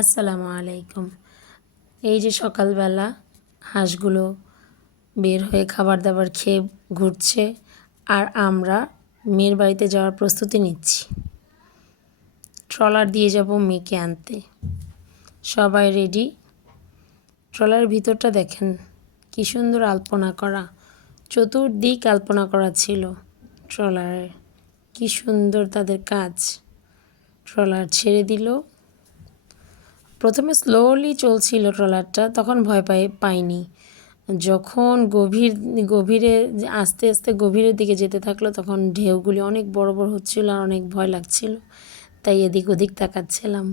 আসসালামু আলাইকুম। এই যে সকালবেলা হাঁসগুলো বের হয়ে খাবার দাবার খেয়ে ঘুরছে আর আমরা মেয়ের বাড়িতে যাওয়ার প্রস্তুতি নিচ্ছি। ট্রলার দিয়ে যাব মেয়েকে আনতে। সবাই রেডি? ট্রলারের ভিতরটা দেখেন, কী সুন্দর আলপনা করা। চতুর্দিক আলপনা করা ছিল ট্রলারের কী সুন্দর তাদের কাজ। ট্রলার ছেড়ে দিল। প্রথমে স্লোলি চলছিল ট্রলারটা, তখন ভয় পাই, পাইনি। যখন গভীর, গভীরে আস্তে আস্তে গভীরের দিকে যেতে থাকল, তখন ঢেউগুলি অনেক বড় বড় হচ্ছিল আর অনেক ভয় লাগছিল, তাই এদিক ওদিক তাকাচ্ছিলাম।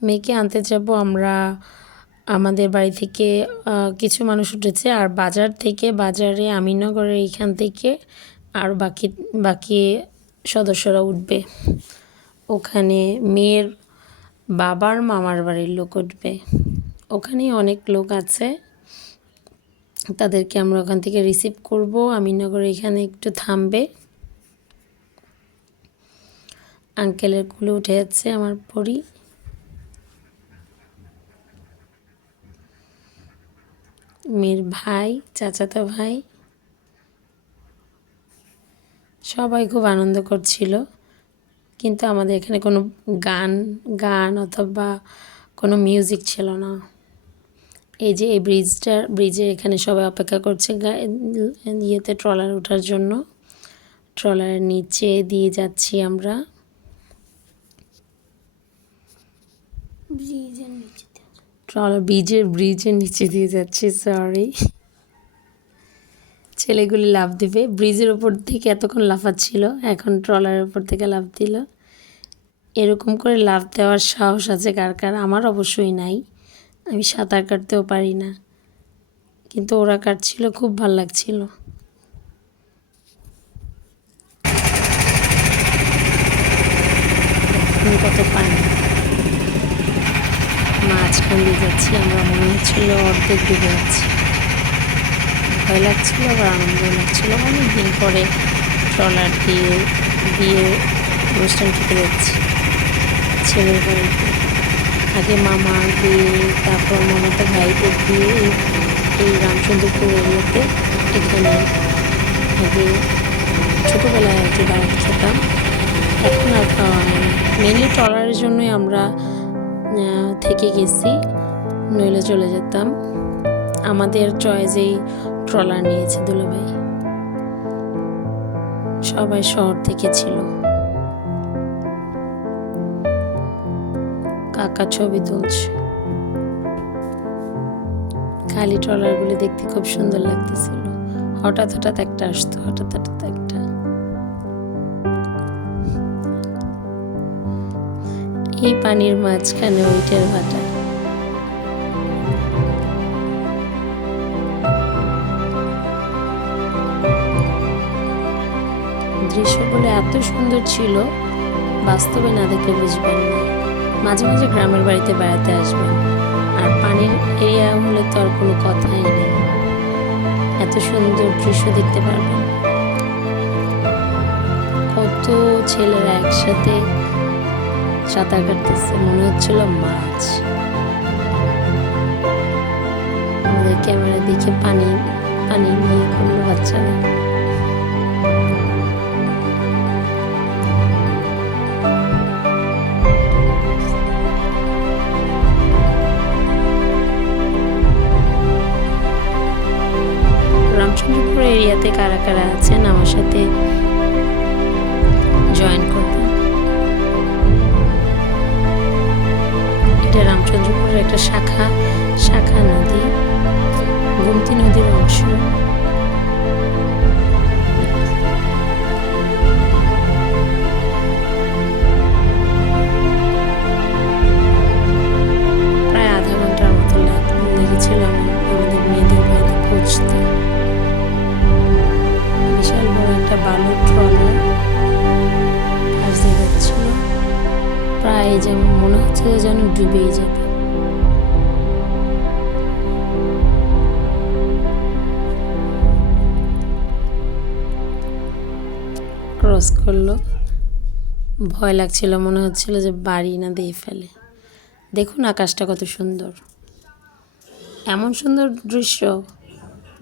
মেয়েকে আনতে যাব আমরা, আমাদের বাড়ি থেকে কিছু মানুষ উঠেছে আর বাজার থেকে বাজারে আমিনগরের এইখান থেকে আর বাকি বাকি সদস্যরা উঠবে। ওখানে মেয়ের বাবার মামার বাড়ির লোক উঠবে। ওখানেই অনেক লোক আছে। তাদেরকে আমরা ওখান থেকে রিসিভ করব। আমিনগর এখানে একটু থামবে। আঙ্কেলের কুলে উঠে যাচ্ছে আমার পরি। মেয়ের ভাই, চাচাতো ভাই, সবাই খুব আনন্দ করছিল। কিন্তু আমাদের এখানে কোনো গান গান অথবা কোনো মিউজিক ছিল না। এই যে এই ব্রিজটার ব্রিজে এখানে সবাই অপেক্ষা করছে ইয়েতে ট্রলার ওঠার জন্য। ট্রলারের নিচে দিয়ে যাচ্ছি আমরা। ট্রলার ব্রিজের ব্রিজের নিচে দিয়ে যাচ্ছি সরি ছেলেগুলি লাভ দিবে। ব্রিজের ওপর থেকে এতক্ষণ লাফাচ্ছিল, এখন ট্রলারের ওপর থেকে লাভ দিল। এরকম করে লাভ দেওয়ার সাহস আছে কার কার? আমার অবশ্যই নাই। আমি সাঁতার কাটতেও পারি না। কিন্তু ওরা কাটছিল, খুব ভালো লাগছিল। কত পানি? মাঝখান দিয়ে যাচ্ছি, আমরা মনে হচ্ছিল অর্ধেক ডুবে যাচ্ছি। ভয় লাগছিল আবার আনন্দ লাগছিল। অনেক দিন পরে ট্রলার দিয়ে দিয়ে অনুষ্ঠান খেতে যাচ্ছি। ছেলের বাড়িতে। আগে মামা, দিয়ে তারপর মামাতে ভাইদের দিয়ে এই রামচন্দ্রপুর এরিয়াতে এখানে আগে ছোটোবেলায় আর কি দাঁড়াতে খেতাম। এখন আর খাওয়া হয় মেনলি ট্রলারের জন্যই আমরা থেকে গেছি। নইলে চলে যেতাম। আমাদের চয়েসেই ট্রলার নিয়েছে দুলাভাই সবাই শহর থেকে ছিল। কাকা ছবি তুলছে। খালি ট্রলারগুলি দেখতে খুব সুন্দর লাগতেছিল। হঠাৎ হঠাৎ একটা আসতো, হঠাৎ হঠাৎ একটা। এই পানির মাঝখানে ওইটার ভাটা। দৃশ্যগুলো এত সুন্দর ছিল, বাস্তবে না দেখলে বুঝবেন না। মাঝে মাঝে গ্রামের বাড়িতে বেড়াতে আসবেন, আর পানির এরিয়া হলে তো আর কোনো কথাই নেই। এত সুন্দর দৃশ্য দেখতে পারবেন। কত ছেলেরা একসাথে সাঁতার কাটতেছে, মনে হচ্ছিল মাছ। আমাদের ক্যামেরা দেখে পানি পানি নিয়ে করল বাচ্চারা এরিয়াতে কারা কারা আছেন আমার সাথে জয়েন করবেন এটা রামচন্দ্রপুরের একটা শাখা শাখা। একটা বালুর ট্রলার দিয়ে যাচ্ছিল প্রায় যেমন মনে হচ্ছে যেন ডুবেই যাবে। ক্রস করল। ভয় লাগছিল, মনে হচ্ছিল যে বাড়ি না দিয়ে ফেলে। দেখুন আকাশটা কত সুন্দর। এমন সুন্দর দৃশ্য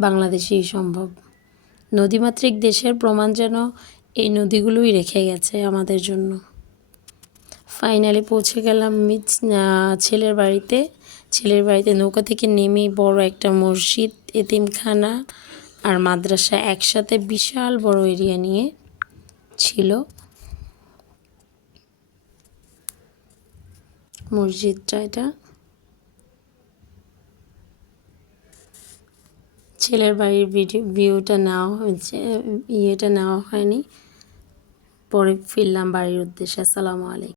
বাংলাদেশেই সম্ভব। নদীমাতৃক দেশের প্রমাণ যেন এই নদীগুলোই রেখে গেছে আমাদের জন্য। ফাইনালি পৌঁছে গেলাম মিজ ছেলের বাড়িতে। ছেলের বাড়িতে নৌকা থেকে নেমেই বড় একটা মসজিদ, এতিমখানা আর মাদ্রাসা একসাথে বিশাল বড় এরিয়া নিয়ে ছিল। মসজিদটা এটা। ছেলের বাড়ির ভিডিও, ভিউটা নেওয়া হয়েছে, ইয়েটা নেওয়া হয়নি। পরে ফিরলাম বাড়ির উদ্দেশ্যে। আসসালামু আলাইকুম।